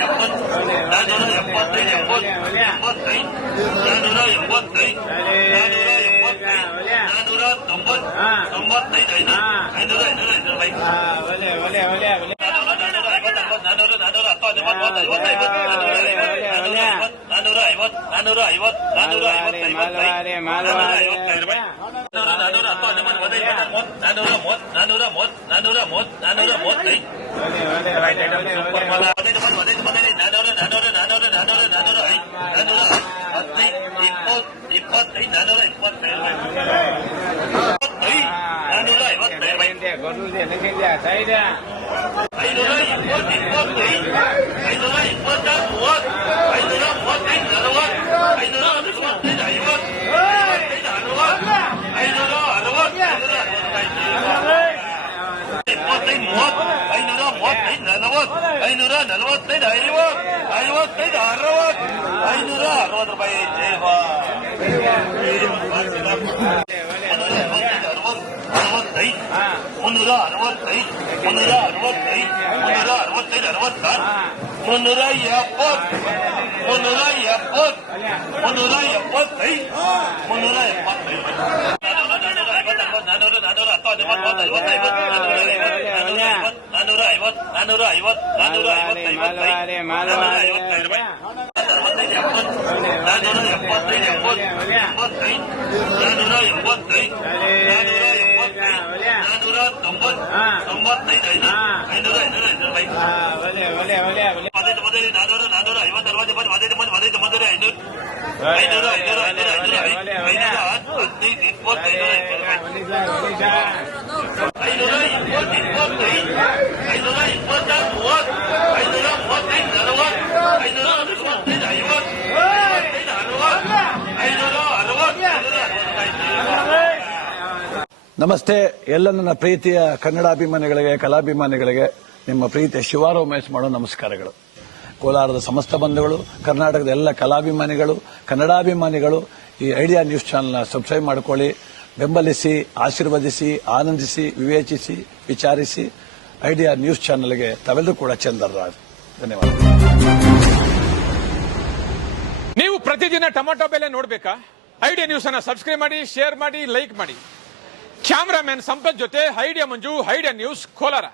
ಅರವತ್ತೈದು ಎಪ್ಪತ್ತು ನಾನ್ನೂರ ಎಪ್ಪತ್ತೈದು ಎಪ್ಪತ್ತು ಎಪ್ಪತ್ತೈದು ನಾನ್ನೂರ ಎಪ್ಪತ್ತೈದು ನಾನ್ನೂರ ಎಪ್ಪತ್ತೈದು ನಾನ್ನೂರ ತೊಂಬತ್ತು ತೊಂಬತ್ತೈದು ಐದು ಐನೂರ ಐನೂರ ಐನೂರ ಐದು ನಾನೂರು ನಾನೂರ ಹತ್ತು ಹದಿಮೂರು ಐವತ್ತು ಐವತ್ತು ನಾನೂರ ಐವತ್ತು ನಾನೂರ ಐವತ್ತು ನಾನೂರ ಐವತ್ತು ನಾನೂರ ಐವತ್ತೈದು ನಾನೂರ ಹತ್ತು ಹದಿಮೂರು ನಾನೂರ ಮೂವತ್ತು ನಾನೂರ ಮೂವತ್ತು ನಾನೂರ ಮೂವತ್ತು ನಾನೂರ ಮೂವತ್ತೈದು ಐನೂರ ನಲವತ್ತೈದು ಐವತ್ತು ಐವತ್ತೈದು ಅರವತ್ತು ಐನೂರ ಅರವತ್ತು ಇಪ್ಪತ್ತೈದು ಮೂವತ್ತು ಐನೂರ ಮೂವತ್ತೈದು ನಲವತ್ತು ಐನೂರ ನಲವತ್ತೈದು ಐವತ್ತು ಐವತ್ತೈದು ಅರವತ್ತು ಐನೂರ ಅರವತ್ತು ರೂಪಾಯಿ ಜೈವಾ ಅರವತ್ತೈದು ಮುನ್ನೂರ ಅರವತ್ತೈದು ಮುನ್ನೂರ ಅರವತ್ತೈದು ಮುನ್ನೂರ ಅರವತ್ತೈದು ಅರವತ್ತಾರು ಮುನ್ನೂರ ಎಪ್ಪತ್ತು ಮುನ್ನೂರ ಎಪ್ಪತ್ತು ಮುನ್ನೂರ ಎಪ್ಪತ್ತೈದು ಮುನ್ನೂರ ಎಪ್ಪತ್ತೈದು ನಾನೂರ ನಾನೂರ ಹತ್ತು ಹದಿಮೂರು ಐವತ್ತು ಐವತ್ತು ನಾನೂರ ಐವತ್ತು ನಾನೂರ ಐವತ್ತು ನಾನೂರ ಐವತ್ತು ಐವತ್ತೈದು ನಾನೂರ ಐವತ್ತೈದು ರೂಪಾಯಿ ಅರವತ್ತೈದು ಎಪ್ಪತ್ತು ನಾನೂರ ಎಪ್ಪತ್ತೈದು ಎಪ್ಪತ್ತು ಎಪ್ಪತ್ತೈದು ನಾನೂರ ಎಂಬತ್ತೈದು ನಾನೂರ ಎಂಬತ್ತೈದು ನಾನೂರ ತೊಂಬತ್ತು ತೊಂಬತ್ತೈದು ಐದು ಐನೂರ ಐನೂರ ಐನೂರ ಐದು ಪದೈದು ಪದೈದು ನಾನೂರ ನಾನೂರ ಐವತ್ತು ಅರವತ್ತು ಬಂದು ಪದೈದು ಬಂದು ಪದೈದು ಬಂದರೆ ಐನೂರು ಐನೂರ ಐನೂರ ಐನೂರ ಐನೂರ ಐದು ಐನೂರ ಹತ್ತು ಹದಿನೈದು ಇಪ್ಪತ್ತು ಐನೂರ ಇಪ್ಪತ್ತು ಐನೂರ ಇಪ್ಪತ್ತು ಇಪ್ಪತ್ತೈದು ಐನೂರ ಇಪ್ಪತ್ತಾರು ನಮಸ್ತೆ, ಎಲ್ಲ ನನ್ನ ಪ್ರೀತಿಯ ಕನ್ನಡಾಭಿಮಾನಿಗಳಿಗೆ, ಕಲಾಭಿಮಾನಿಗಳಿಗೆ, ನಿಮ್ಮ ಪ್ರೀತಿಯ ಶಿವಾರೋ ಉಮೇಶ್ ಮಾಡೋ ನಮಸ್ಕಾರಗಳು. ಕೋಲಾರದ ಸಮಸ್ತ ಬಂಧುಗಳು, ಕರ್ನಾಟಕದ ಎಲ್ಲ ಕಲಾಭಿಮಾನಿಗಳು, ಕನ್ನಡಾಭಿಮಾನಿಗಳು, ಈ ಐಡಿಯಾ ನ್ಯೂಸ್ ಚಾನಲ್ನ ಸಬ್ಸ್ಕ್ರೈಬ್ ಮಾಡಿಕೊಳ್ಳಿ, ಬೆಂಬಲಿಸಿ, ಆಶೀರ್ವದಿಸಿ, ಆನಂದಿಸಿ, ವಿವೇಚಿಸಿ, ವಿಚಾರಿಸಿ, ಐಡಿಯಾ ನ್ಯೂಸ್ ಚಾನಲ್ಗೆ ತಾವೆಲ್ಲರೂ ಕೂಡ ಚಂದರ್ರಾಜ್ ಧನ್ಯವಾದ. ನೀವು ಪ್ರತಿದಿನ ಟೊಮೆಟೊ ಬೆಲೆ ನೋಡಬೇಕಾ? ಐಡಿಯಾ ನ್ಯೂಸ್ ಅನ್ನ ಸಬ್ಸ್ಕ್ರೈಬ್ ಮಾಡಿ, ಶೇರ್ ಮಾಡಿ, ಲೈಕ್ ಮಾಡಿ. ಕ್ಯಾಮರಾಮನ್ ಸಂಪತ್ ಜೊತೆ ಹೈಡಿಯಾ ಮಂಜು ಹೈಡಿಯಾ ನ್ಯೂಸ್ ಕೋಲಾರ.